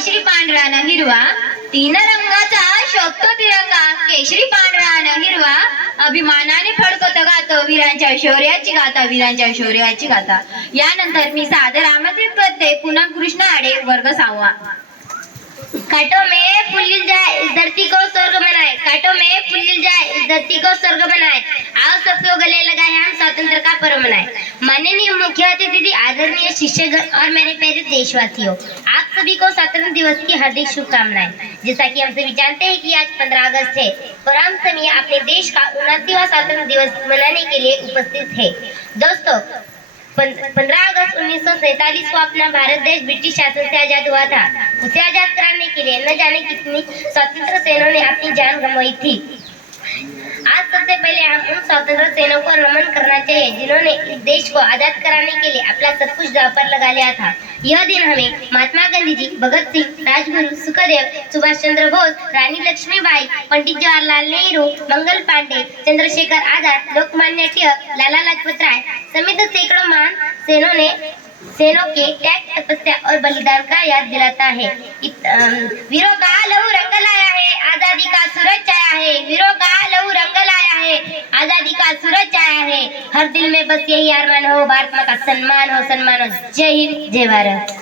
केशरी पांढरा न हिरवा तीन रंगाचा शोभतो तिरंगा केशरी पांढरा न हिरवा अभिमानाने फडकत गातो वीरांच्या शौर्याची गाता वीरांच्या शौर्याची गाता यानंतर मी सादर आमंत्रित करते पुन्हा कृष्ण आडे वर्ग सहावा. काटो में फूलिल जाए इस धरती को स्वर्ग बनाए काटो में फूलिल जाए इस धरती को स्वर्ग बनाए आओ सबको गले लगाए हम स्वतंत्र का पर्व मनाए माननीय मुख्य अतिथि आदरणीय शिक्षकगण और मेरे प्यारे देशवासियों सभी को स्वतंत्र दिवस की हार्दिक शुभकामनाएँ। जैसा कि हम सभी जानते हैं कि आज 15 अगस्त है और हम सभी अपने देश का उनतीसवां स्वतंत्र दिवस मनाने के लिए उपस्थित है। दोस्तों पंद्रह अगस्त उन्नीस को अपना भारत देश ब्रिटिश शासन से आज़ाद हुआ था। उसे आज़ाद कराने के लिए न जाने कितनी स्वतंत्र सेनाओं ने अपनी जान गंवाई थी। आज सबसे पहले हम उन स्वतंत्र सेनाओं को नमन करना चाहिए, जिन्होंने इस देश को आज़ाद कराने के लिए अपना सब कुछ दाव पर लगा लिया था। यह दिन हमें महात्मा गांधी जी भगत सिंह, राजगुरु सुखदेव, सुभाष चंद्र बोस, रानी लक्ष्मीबाई, पंडित जवाहरलाल नेहरू, मंगल पांडे, चंद्रशेखर आज़ाद, लोकमान्य टिळक, लाला लाजपत राय समेत सैकड़ों महान सेनों ने सेनों के त्याग तपस्या और बलिदान का याद दिलाता है। वीरों का लहू रंग लाया है आज़ादी का सूरज छाया है वीरों का लहू रंग लाया है आज़ादी का सूरज छाया है। हर दिल में बस यही आरमान हो, भारत माँ का सम्मान हो सम्मान हो। जय हिंद, जय भारत।